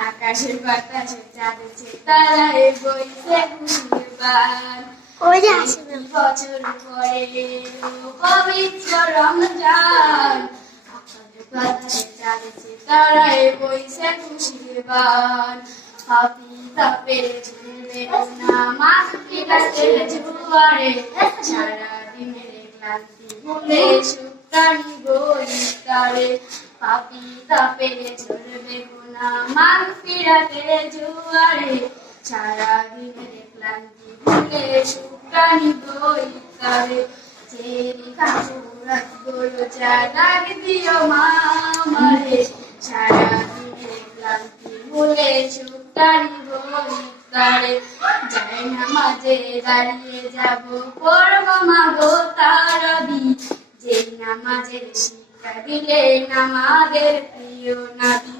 আকাশের বাতাসে চাঁদেছে তারায় বইছে খুশির বান বছর পরে পবিত্র রমজান। আকাশের বাতাসে চাঁদেছে তারায় বইছে খুশির বান ঝুলবে জুয়ারে সারা দিনের ক্লান্তি ভুলে শুক্রানি বইতারে পাপি তাপে ঝরবে মাঘ ফিরাতে জুয়ারে বইতারে চেরি কাপুরাত দিও মা আমারে। সারা দিনের ক্লান্তি ভুলে শুক্রানি বইতারে যাই নামাজে দাঁড়িয়ে যাব পড়ব মাগো তারাবি যে নামাজের শিক্ষা দিলে নামাজের প্রিয় নাবি।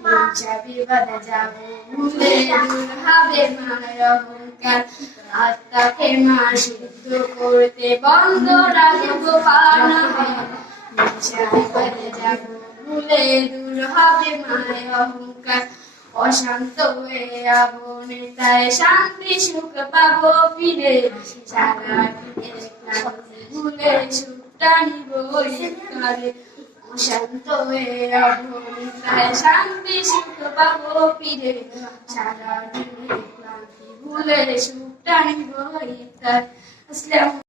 ইচ্ছা বিবাদ যাব ভুলে দূর হবে আত্মাকে মা শুদ্ধ করতে বন্ধ রাখব পানাহা ইচ্ছা বিবাদ যাব ভুলে দূর হবে মায় অহংকার অশান্ত হয়ে আবনে তাই শান্তি সুখ পাবো ফিরে সারা ভুলে সুখটা নিব ইফতারে অশান্ত হয়ে আবনে তাই শান্তি সুখ পাবো ফিরে সারা দিনের ক্লান্তি ভুলে সুখটা নিব ইফতার আসসালামু